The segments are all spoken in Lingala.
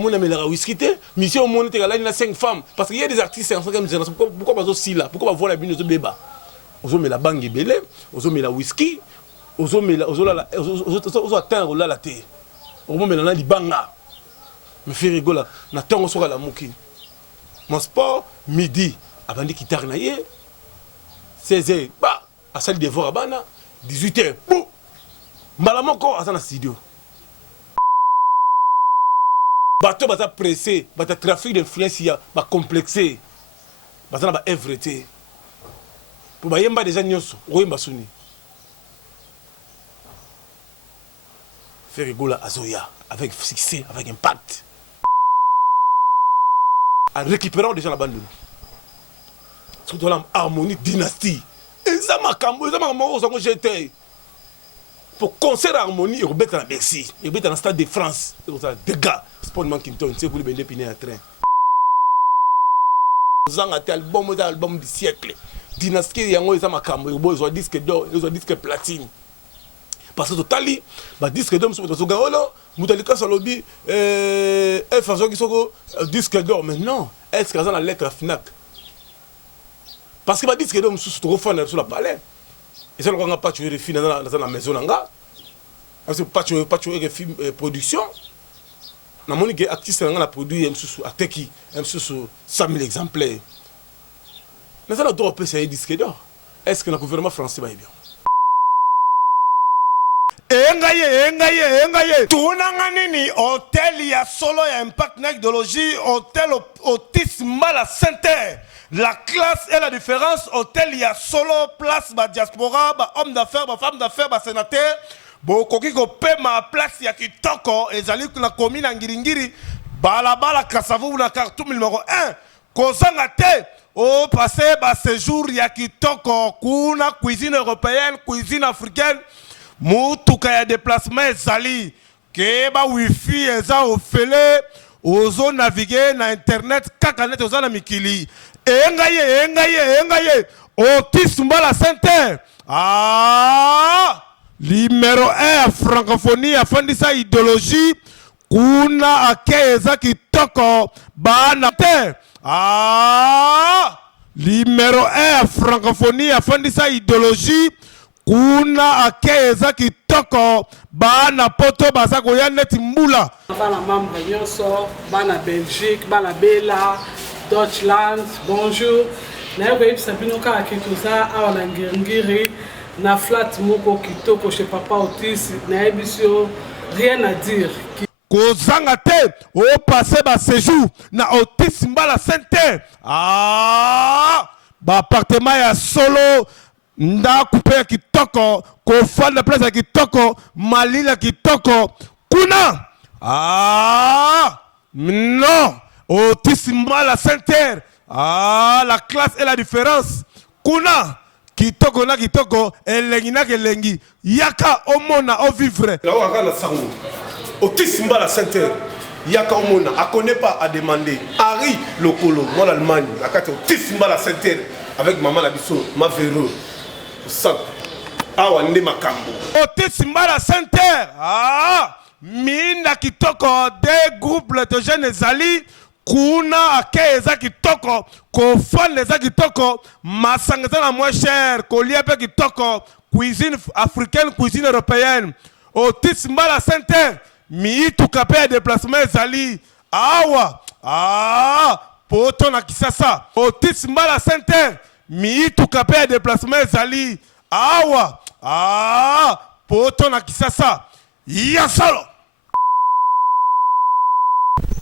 Mon ami la whisky te, mission au monde te là il y a 5 femmes parce qu'il y a des artistes en 5e génération. Pourquoi pas aussi là? Pourquoi pas voir la bine de béba? Ozo me la bangue belé, ozo me la whisky, ozo me la ozo la ozo atteindre là la té. Au moment là di banga. Me fait rigoler na tango soka la muki. Mon sport midi avant de quitter na ye 16h bah à salle de voir bana 18h. Bou. Malamoko à na studio. Bateau bata pressé, bata trafic d'influence ya ba complexé. Bata na ba everything. Pour ba yemba déjà nyoso, oyemba suni. Faire rigoler Azoya avec succès, avec impact. En récupérant déjà la bande. Surtout la harmonie dynastie. Et ça m'a cambo, ça m'a mort au j'étais. Pour concert harmonie, il rebête à Bercy, il rebête dans le stade de France. Des gars, Sportman Kinton, c'est pour les bender piner à train. Zang a été album du siècle. Dynastie, il y a un ça m'a cambo, ils ont disque d'or, ils ont disque platine. Parce que totali, bah disque d'or, sur le gars, Moutalika Salobi, faisant qu'ils sont disque d'or, mais non, est-ce qu'ils ont la lettre à Fnac? Parce que bah disque d'or, sur le refond sur la palais. Et ça, on n'a pas tué les filles dans la maison. Parce que pas tué les films production. On a dit que l'artiste a produit à Teki, 100 000 exemplaires. Mais ça, on doit payer disque d'or. Est-ce que le gouvernement français va bien? Engaye. Tounanganini, hôtel, ya solo, ya impact na idéologie, hôtel, autisme, la santé. La classe et la différence, hôtel, ya solo, place, ba diaspora, ba homme d'affaires, ba femme d'affaires, ba sénateur. Bo koki ko pe ma place ya kitoko, ezali la commune Ngiringiri, bala Kasavu na Khartoum numéro 1. Kozanga te, au passé, ba séjour ya kitoko, kuna cuisine européenne, cuisine africaine. Mutuka ya déplacement ezali ke ba wifi eza ofele ozo naviguer na internet kaka net oza na mikili engaye autisme la santé numéro 1 francophonie afandisa idéologie kuna ake eza kitoko bana te numéro 1 francophonie afandisa idéologie kuna akeza kitoko bana poto baza koya neti mbula bana membre nyonso bana Belgique bana Bela Deutschland bonjour na ko yipsa bino ka kituza awa na Ngiri na flat moko kitoko chez papa Otis na ebisio rien à dire kozanga te o passer ba séjour na Otis mbala santé ba appartement ya solo nda couper kitoko ko fanda place kitoko malila kitoko kuna non autisme la santé la classe et la différence kuna kitoko na kitoko elengi na kelengi yaka omona o vivre là on a la sango autisme la santé yaka omona a connaît pas à demander Harry Lokolo moi l'Allemagne la carte autisme la santé avec maman la biso ma véro awande makambo autisme la santé minda kitoko des groupes de jeunes ezali kuna akeza kitoko ko fan les kitoko masanga na moins cher ko liebe kitoko cuisine africaine cuisine européenne autisme la santé mitu kapé déplacement ezali poto na kisasa autisme la santé mitu kapé déplacement ezali poto na kisasa ya solo.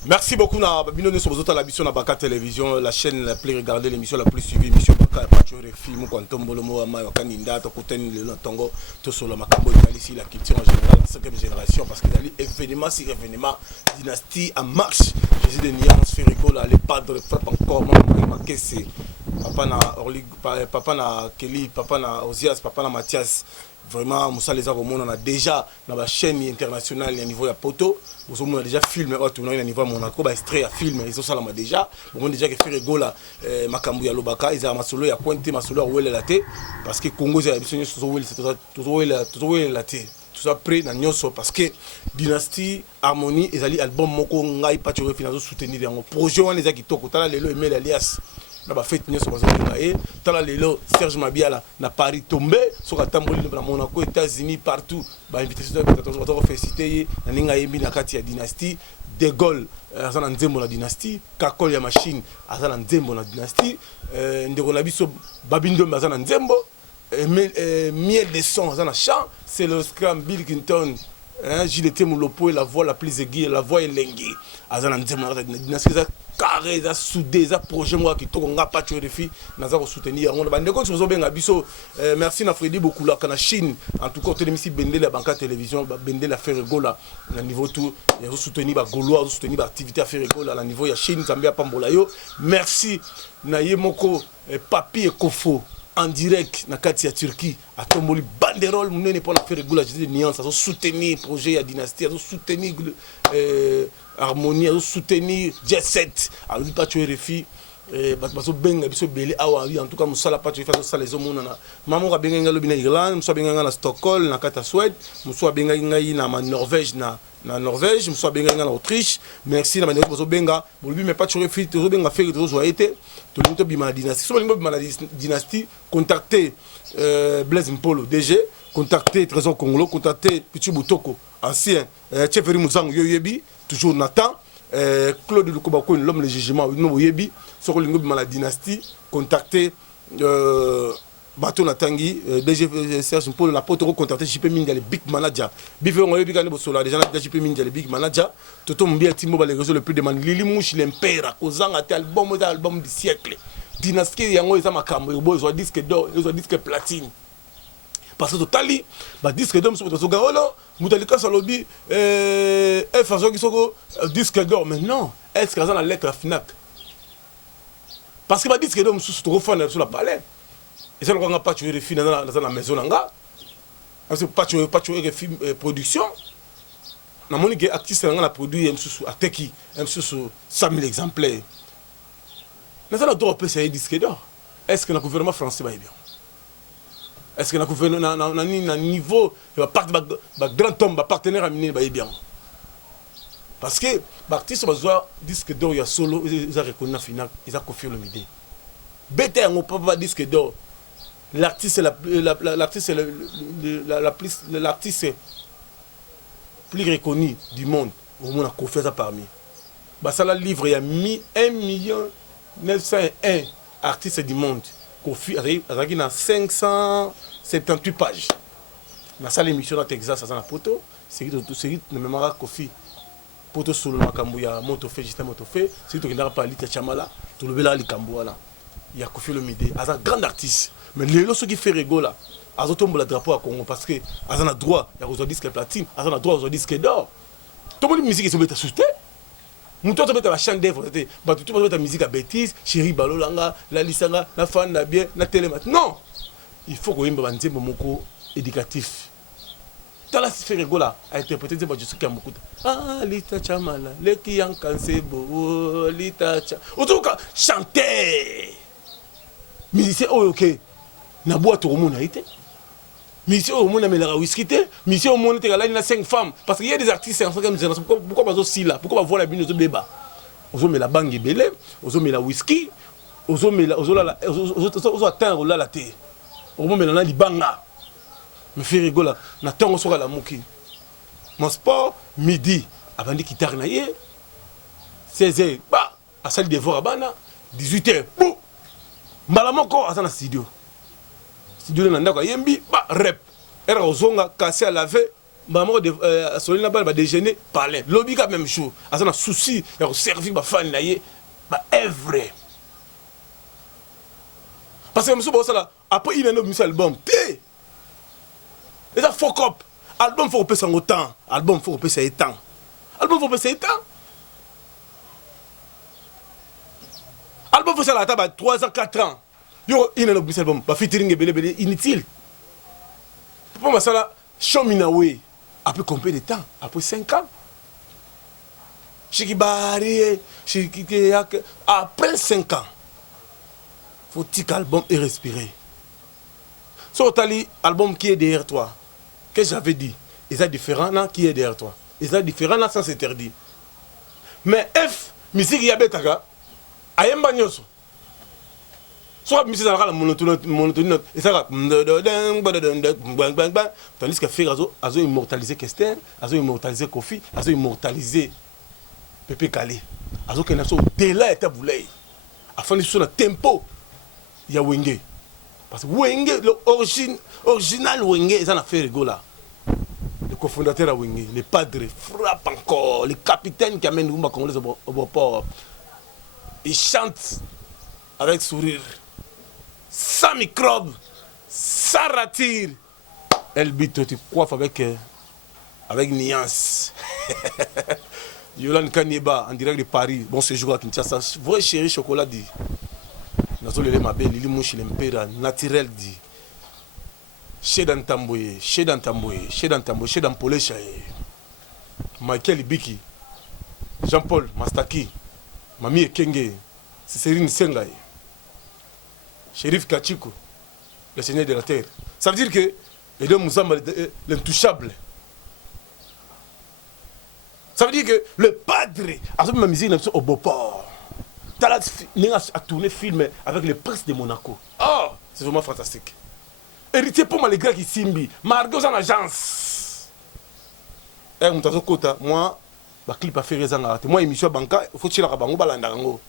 Merci beaucoup na bino sur votre la mission na Baka Télévision, la chaîne la plus regardée, l'émission la plus suivie, émission Baka Pachore film Quantum Bolomo Amayo Kaninda to Koten le Tongo to solo makambo ici la culture en général la 5e génération parce qu'il y a événement sur événement dynastie en marche. Jésus de Nian Sphérico là les padres frappent encore ma caisse. Papa na Orly, papa na Kelly, papa na Ozias, papa na Mathias. Vraiment, Moussa les a on a déjà dans la chaîne internationale à niveau de poto. On a déjà filmé au niveau de Monaco, extrait à film, ils ont ça déjà. On a déjà fait rigolo Makambu ya Lobaka, ils ont masolo ya pointé masolo à la thé parce que Congo c'est la mission toujours la thé. tout ça prêt na nyonso parce que Dynastie Harmonie ezali album moko ngai Pacho Refi nazo soutenir yango projet wana eza kitoko tala lelo Emel alias na ba fête nyonso bazo ngaye tala lelo Serge Mabiala na Paris tombé soka tamboli na Monaco États-Unis partout ba invitation bato féliciter na ninga yembi na kati ya Dynastie De Gaulle azana nzembo na Dynastie Kakol ya machine azana nzembo na Dynastie ndeko na biso Babindo azana nzembo miel de son azana chant c'est le scram Bill Clinton Gilles Moulopo la voix la plus aiguë la voix elengi azana nzembo na Dynastie za carré za soudé za projet moi qui to nga Pacho Refi naza ko soutenir yango ba ndeko so benga biso merci na Freddy beaucoup la kana Chine en tout cas télémisi bendele la banque télévision bendele faire gola na niveau tout ya soutenir ba gaulois soutenir ba activité à faire gola na niveau ya Chine Zambia pambola yo merci na yemoko papi et kofo en direct na kati ya Turquie a tomboli banderole munene pour la faire gola de nuance à soutenir projet ya Dynastie à soutenir Harmonie à soutenir Jet Set alors dit Pacho Refi baso benga biso belé awa en tout cas musala Pacho Refi ça les hommes na maman benga ngalo bina Irlande muso benga na Stockholm na kata Suède muso benga ngai na Norvège na Norvège muso benga na Autriche merci na manière baso benga bolubi mais Pacho Refi to benga faire to zo été to linto bima Dynastie so lingo bima Dynastie contacter Blaise Mpolo DG contacter Trésor Congolo contacter Pichu Butoko ancien Cheferi Muzango Yoyebi toujours Nathan Claude Lukobako l'homme le jugement no Yoyebi sur le lingo de la Dynastie contacter Bato Natangi DG Serge Paul na poto contacter JP Mindia le big manager bife on yobi kane bosola déjà na JP Mindia le big manager toto mbia timo ba les réseaux le plus demandé Lili Mouche l'Empera kozanga te album du siècle Dynastie yango eza makambo yo bozo disque d'or yo disque platine parce que totali ba disque d'or so to gaolo mutalika salobi façon qui soko disque d'or mais non est-ce que ça na lettre Fnac parce que ba disque d'or musu to refana sur la palais et ça on a pas tué Refi dans la maison nanga parce que pas tué Refi production na monique artiste nga na produit musu ateki musu 100 000 exemplaires mais ça la droit peut c'est disque d'or est-ce que le gouvernement français va bien est-ce que le gouvernement na niveau grand homme partenaire amené va bien parce que l'artiste va disque d'or ya solo ils a reconnu na final ils a confié le midi bête on peut pas disque d'or l'artiste l'artiste plus reconnu du monde au monde a confié ça parmi bah ça la livre il y a 1,901,000 artistes du monde confié avec 578 pages na salle émission dans Texas ça na poto série de mémoire Kofi poto solo makambo ya moto fait Justin moto fait c'est to kindara pa lita chamala to lobela likambo wana ya Kofi le midi as un grand artiste mais lelo ce qui fait rigola azotombo la drapeau à Congo parce que as un droit ya rezo disque platine as un droit rezo disque d'or to boli musique ils sont bête assusté muto to bête la chante d'œuvre c'était ba tout bête musique à bêtise chéri balolanga la lisanga na fan na bien na télé non il faut que yimba banzembo moko éducatif tala si fait rigola a interprété des bajusu kiambukuta ah lita chamala leki yankansebo lita cha otoka chanter musicien oyo ok na boîte au monde été musicien au monde mais la whisky té musicien au monde té la na 5 femmes parce qu'il y a des artistes en comme génération pourquoi bazo si là pourquoi voir la bine de beba ozo mais la bangue belé ozo mais la whisky ozo mais la ozo la ozo atteindre là la té au moment là li banga me fait rigoler na tango soka la moki mon sport midi abandi guitare na ye 16h ba à salle de voir bana 18h bou mbala moko azana studio na ndako yembi ba rep era ozonga casser à laver maman de solina ba déjeuner parler lobby ka même jour azana souci ya ko servir ba fan na ye ba evre parce que monsieur Bossala après il a un album té et ça fuck up album faut repasser en temps album faut repasser temps album faut repasser temps album faut ça la table 3 ans 4 ans yo il a un album ba featuring belé inutile pour moi ça là show me away après combien de temps après 5 ans Shikibari après 5 ans faut-il qu'album et respirer. So tali album qui est derrière toi. Que j'avais dit, ils sont différents là qui est derrière toi. Ils sont différents là sans s'interdire. Mais F, musique y a betaga, ayemba nyoso. Soit musique dans la monotonie, et ça va. Tandis que fait azo immortaliser Kester, azo immortaliser Kofi, azo immortaliser Pepe Kale. Azo kena so délai eta boulay. Afin de sur le tempo, il y a Wenge. Parce que Wenge, l'original Wenge, ils en ont fait rigolo là. Le cofondateur à Wenge, les padres frappent encore, les capitaines qui amènent Rumba Congolais au port. Ils chantent avec sourire, sans microbes, sans rature. El Bito, tu coiffes avec nuance. Yolande Kanieba, en direct de Paris, bon séjour à Kinshasa. Vrai chéri chocolat dit. Nazo lele ma belle, Lili Mouchi l'empéra naturel dit. Chez Dantamboye, chez Dantamboye, chez Dantamboye, chez Dampolé Chaye. Michael Ibiki, Jean-Paul Mastaki, Mami Ekenge, Cécéline Sengaï, Shérif Kachiko, le Seigneur de la Terre. Ça veut dire que les deux Moussamba, l'intouchable. Ça veut dire que le padre a fait ma musique au Beauport. Il a tourné film avec le prince de Monaco. Oh, c'est vraiment fantastique. Héritier pour moi, les gars qui simbi. Margot en agence. Et moi, le clip a fait raison. Moi, émission banca, il faut que tu la bango balandango.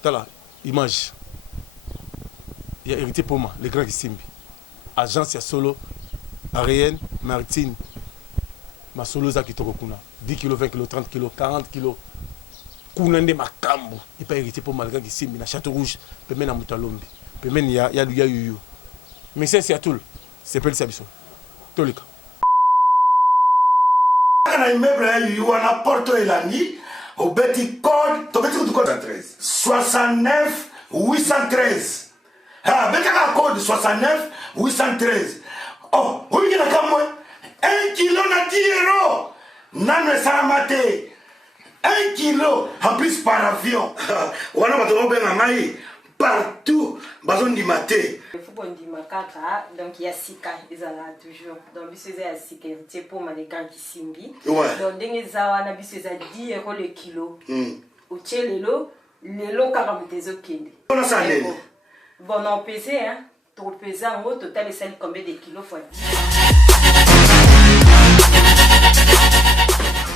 T'as là, image. Il y a héritier pour moi, les gars qui simbi. Agence, il y a solo, Ariane, Martine. Ma solo za kitoko kuna 10 kg, 20 kg, 30 kg, 40 kg. Kuna nde makambo. Il pas hérité pour malgré qui simbi na Château Rouge, pemena mutalombi. Pemena ya yuyu. Mais c'est à tout. C'est pas le sabiso. Tolika. Kana immeuble ya yuyu wana Porto Elani au petit code, to petit code 69 813. Ah, beka code 69 813. Oh, oui na kamwe. 1 kilo na 10 euros. Nane salamate. 1 kilo en plus par avion. Wana bato benga ngai partout bazon di maté. Il faut qu'on dise kaka donc il y a sika ils là toujours. Donc biso ya sika c'est pour manékan qui simbi. Donc ndenge zawa na biso za 10 euros le kilo. Uche lelo kaka mtezo kende. On ça lelo. Bon on pesé hein. Trop pesé en gros total c'est combien de kilos fois 10.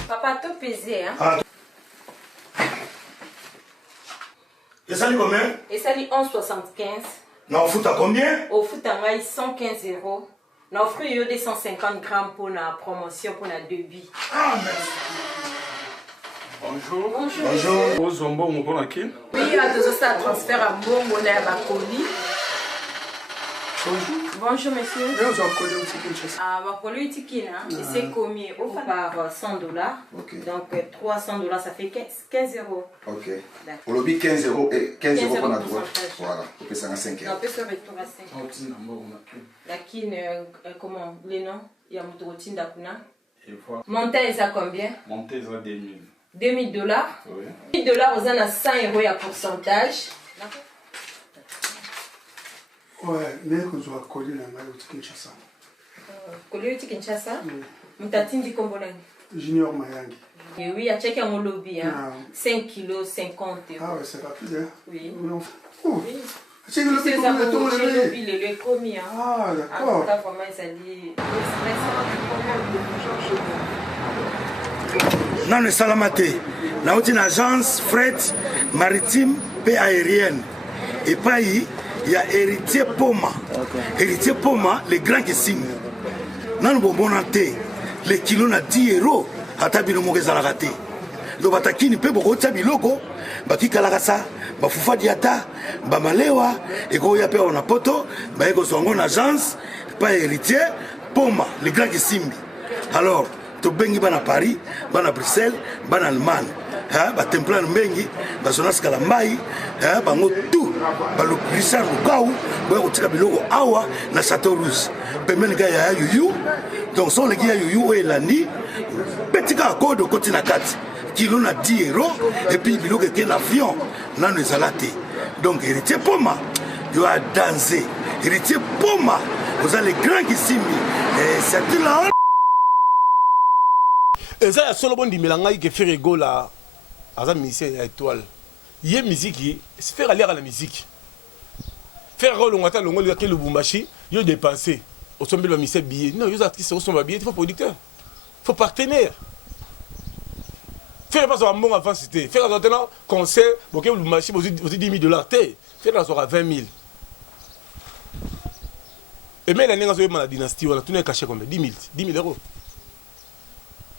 Papa, tout pesé, hein? Ah. Et ça dit combien? Et ça dit 11,75. Non, au foot à combien? Au foot à 115 euros. Non, fruit, il y a 250 grammes pour la promotion, pour la débit. Ah, merci. Bonjour. Bonjour. Bonjour. Au Zombo, mon bon akil. Oui, il y a toujours ça transfert à Bongo, on est à Bakoli. Bonjour. Bonjour, monsieur. Nous avons collé au ticket. Ah, Bakoli, ticket, hein? Et c'est commis par $100. Okay. Donc, $300, ça fait 15 euros. Ok. D'accord. On lobby 15 euros et 15 euros pour la droite. pourcentage. Voilà. On peut ça à 5 On euros. peut se retourner à 5. La kin, comment? Les noms? Il y a Moutoroutine d'Akuna. Et voilà. Montez à combien? Montez à 2000. $2000. Oui. $1000, vous en avez 100 euros à pourcentage. Ouais, mais qu'on soit collé dans la route Kinshasa. Collé au Kinshasa? Moutatindi Kombolani. Junior Mayangi. Et oui, à checker mon lobby. Hein. Ah. 5 kilos, 50 euros. Ah ouais, c'est rapide, hein? Oui. Oh. Oui. C'est le C'est lobby ça, comme le mon temps lobby, le commis. Hein. Ah, En tout d'accord. cas, vraiment, ça dit. Non, le salamate. Là, on a une agence fret maritime et aérienne. Et pas il y a Héritier Poma. Héritier Poma, les grands qui signent. Non, nous bon les kilos na 10 euros. Atabino moge zalagate. Donc, batakini pe boko tabiloko. Baki kalagasa. Bafufa diata. Bamalewa. Et quand il y a on a poto. Bah, il y a une agence. Pas Héritier Poma, les grands qui signent. Alors, to bengi bana Paris, bana Bruxelles, bana Allemagne. Ba templar bengi, ba Jonas Kalambai, ba ngotu, ba le Richard Lugau, ba ko tika biloko awa na Château Rouge. Pemene ga ya yuyu. Donc son les gars yuyu et lani, petit ka accord de côté na 4. Kilo na 10 euros et puis biloko ke l'avion na nous alate. Donc héritier Poma, you a dansé. Héritier Poma, vous avez les grands qui s'y mis. Et c'est là Et ça, il y a solo bon dimelanga qui fait rigoler à la musicien à étoile. Il y a musique, c'est faire aller à la musique. Faire rôle on attend le qui le Bumbashi, il y a dépensé. Au sommet de la musicien billet. Non, il y a artistes au sommet billet, il faut producteur. Il faut partenaire. Faire pas un bon avant c'était. Faire un concert, pour que le Bumbashi vous dit 10 000 $. Faire la soirée à 20 000. Et même l'année où la dynastie, on a tout caché combien 10 000 euros.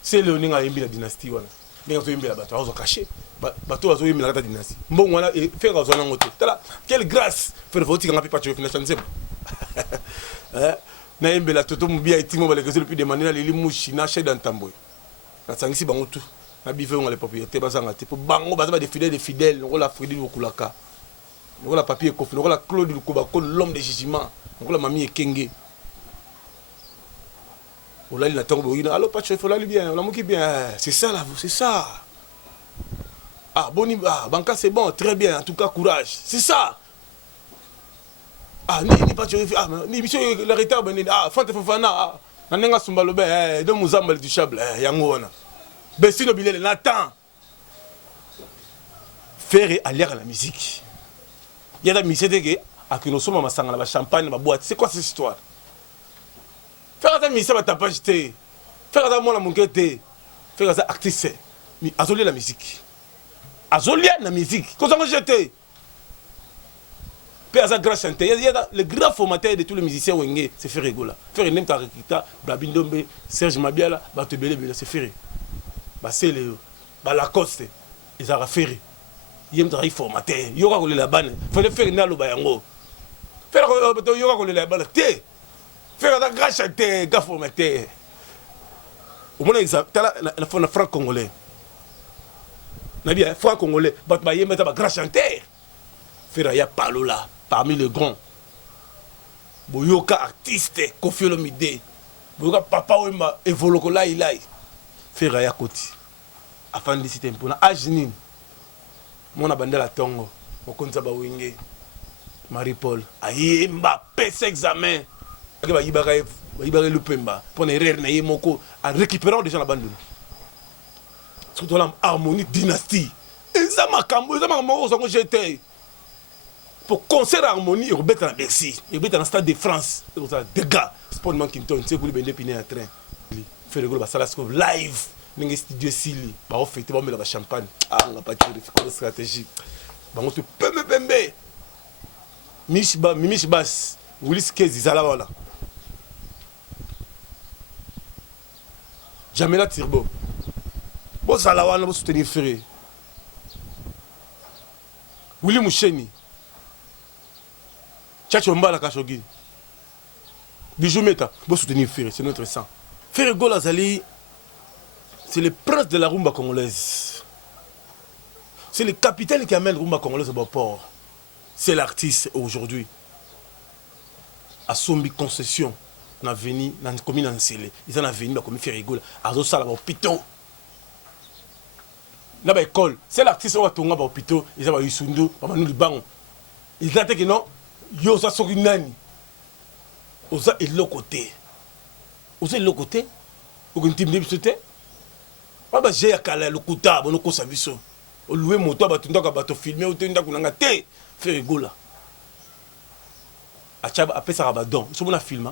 C'est le nez à la dynastie. Les gens ont caché. Bateau a joué la dynastie. Bon, on a fait un autre. Quelle grâce! Faire voter quand on a pu pas tuer une chanson. Naïmbe la toto mobile et Timo les depuis demander à l'île Mouchi, n'achète dans Tamboy. La sanksi bango tout. Na bife on les propriétés basangate. Pour bango basaba des fidèles, on la Fredi Okulaka. On la papier Kofi, on la Claude Lukobako, l'homme de jugement. On la mamie Kenge. On l'a dit na tango boina. Allô Pacho, il faut l'aller bien, on la mouki bien. C'est ça là, c'est ça. Ah boni, ah Banca c'est bon, très bien. En tout cas courage. C'est ça. Ah ni pas tu ah ni monsieur le retard ben ah Fante Fofana ah nanenga sumbalo be de muzamba du chable yango wana besino bilele Nathan faire aller à la musique il y a la musique que akinosoma masanga na champagne na boîte c'est quoi cette histoire faire ta musique ba tapage te faire ta mona monkete faire ça artiste mais azolia la musique azolia la musique quand on jeter il y a le grand formateur de tous les musiciens Wenge, c'est Ferré Gola. Ferré Nemta Rekita, Babindombe, Serge Mabiala, Batebele, c'est Ferré. C'est le Lacoste, ils ont Ferré. Il y a un formateur, il y aura la banne. Il faut le faire dans le bayango. Faire il y aura la banne. Faire la grâce à tes gars formateurs. Au moins, il y a un franc congolais. Il y a un franc congolais, il y a un grâce à terre. Faire ya Palola. Parmi les grands, Boyoka artiste, Kofi Olomide, Boyoka papa Wema, Evolokola Ilai, Feraya Koti, afin de citer un peu. Ajnin, mon abandon la tongo, mon compte Wenge, Marie-Paul, Ayemba, pèse examen, Ibare le Pemba, pour ne rire, Nayemoko, en récupérant déjà la bande. Surtout l'harmonie dynastie. Et ça m'a cambo, ça m'a mort, ça m'a jeté. Pour concert harmonie, il y a un Bercy, il y a un stade de France, il y a des gars, Sportman Kinton, c'est vous les piné à train. Faire le Salasco live, il y a un studio Sili, il y a un champagne, ah, on n'a pas de stratégie. Il y a un Mimish Bass, Willis Kezi, Zalawana. Jamela Tirbo. Bon, Zalawana, vous soutenir Ferré. Willy Moucheni. Tchatchomba la Kachogi. Bijou Meta, vous soutenir Ferré, c'est notre sang. Ferré Gola Zali, c'est le prince de la rumba congolaise. C'est le capitaine qui amène la rumba congolaise au port. C'est l'artiste aujourd'hui. À Sombi concession, on a venu dans la commune Ansele. Ils ont venu comme Ferré Gola. À Zosala, au Pito. Dans l'école, c'est l'artiste qui a tourné au Pito. Ils ont eu Sundu, Mamadou Libango. Ils ont dit que non. Yo ça sort une nani. Oza est l'autre côté. Oza est l'autre côté. Au team de bisouté. Pas j'ai à Kala le kuta bon ko sabiso. O louer moto ba tunda ka bato filmer o tunda kunanga te. Faire rigola. A chaba après ça rabadon. So mon film.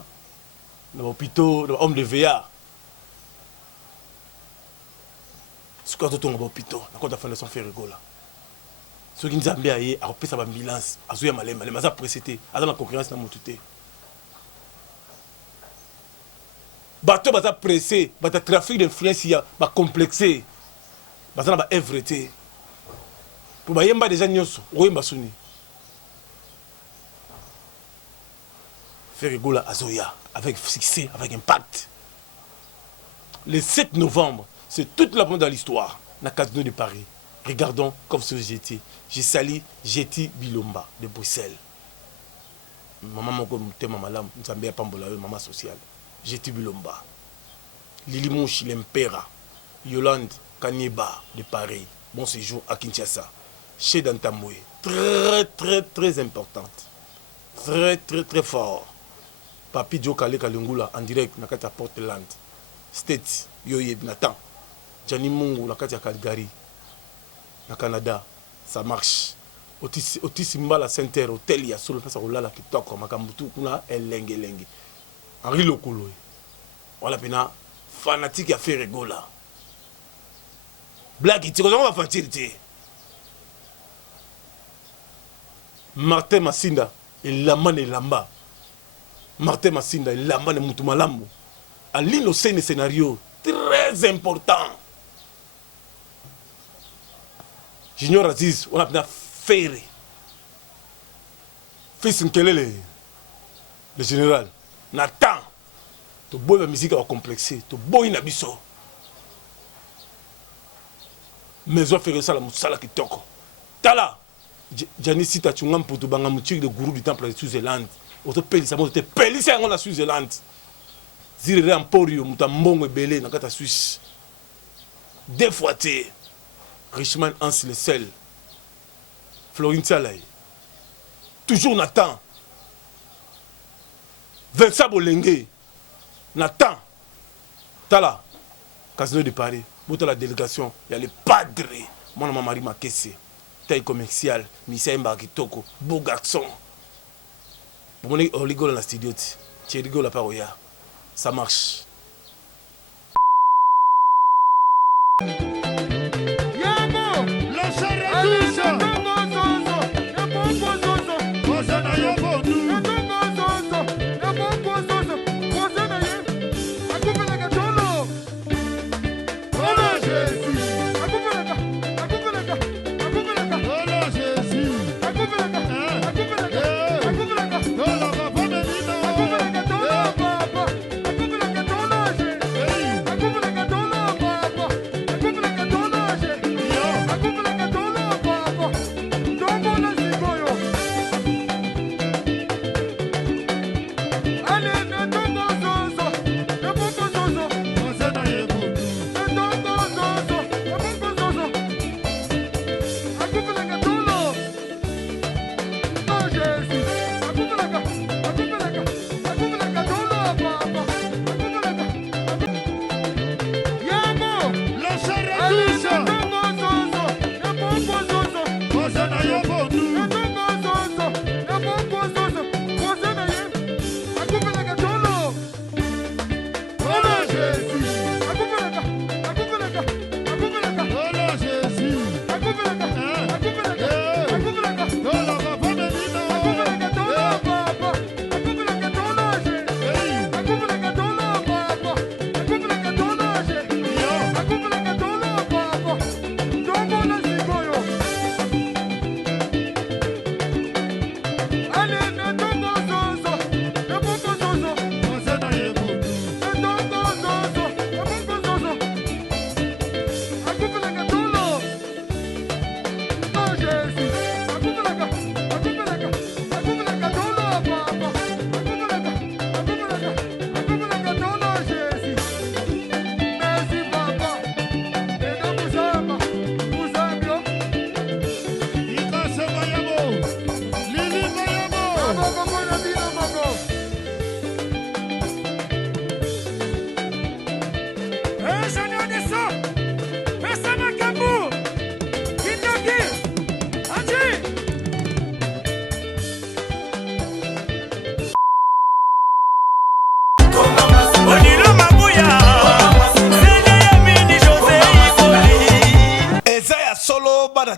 Dans l'hôpital, dans homme de VA. Ce qu'on entend dans l'hôpital, la côte de fondation fait rigola. Ceux qui nous ont bien aillé, après ça va ambulance, à Zouya Malem, les mazas précédés, à la concurrence dans mon tuté. Bateau va pressé, va trafic d'influence, va complexé, va va œuvreté. Pour va yemba déjà nyos, oui basuni. Faire rigoler à Zoya avec succès, avec impact. Le 7 novembre, c'est toute la bande dans l'histoire, dans le casino de Paris. Regardons comme ce j'étais. J'ai sali Jeti Bilomba de Bruxelles. Maman m'a dit maman Nzambia Pambola, maman sociale. Jeti Bilomba. Lili Mouchi l'Empera. Yolande Kanyeba de Paris. Bon séjour à Kinshasa. Chez Dantamoué. Très très très importante. Très très très fort. Papi Joe Kale Kalungula en direct dans la Portland. State Yoye Nathan. Gianni Mungu na kati ya Calgary na Canada ça marche Otis Mbala Center hôtel ya solo pesa kolala kitoko makambo tu kuna elenge Henri Lokolo wala pena fanatique ya Ferregola blague tiko on va faciliter Martin Masinda elamane lamba Martin Masinda elamane mutu malamu alino scénario très important Junior Aziz on a pena Ferre fils Nkelele le général Nathan to boy la musique va complexer to boy na biso maison Ferre ça la musala kitoko tala Jani Sita Chungam pour banga mutuik de gourou du temple de Switzerland auto peli ça monte peli ça en Switzerland zire emporio mutambongo belé na kata Suisse deux fois té Richman Hans le sel Florine Salai toujours Nathan Vincent Bolenge Nathan tala Casino de Paris bota la délégation il y a le padre mon maman Marie Makesse taille commerciale Missa Mbakitoko beau garçon pour mon rigole dans la studio tu rigoles la paroya ça marche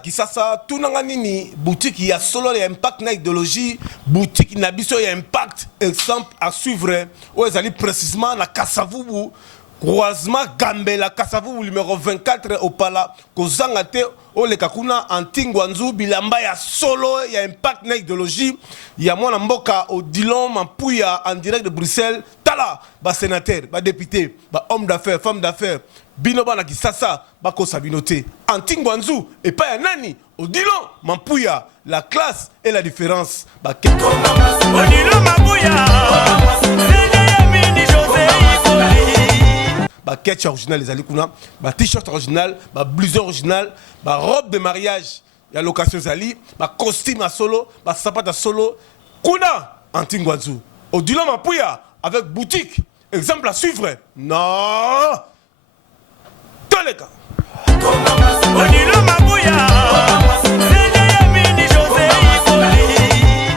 Kisasa tunanga nini boutique ya solo ya impact na idéologie boutique na biso ya impact exemple à suivre ou ezali précisément na Kasavubu croisement Gambela Kasavubu numéro 24 au Pala kozanga te ole kakuna antingwanzu bilamba ya solo ya impact na idéologie ya mwana mboka Odilon Mampuya en direct de Bruxelles tala ba sénateur ba député ba homme d'affaires femme d'affaires bino bana Kisasa bako sabinote antingwanzu et pas nani Odilon Mampuya la classe et la différence ba Odilon Mampuya ba ketch original les alikuna ba t-shirt original ba blouson original ba robe de mariage ya location zali ba costume à solo ba sapat à solo kuna antingwanzu Odilon Mampuya avec boutique exemple à suivre non Toleka moto na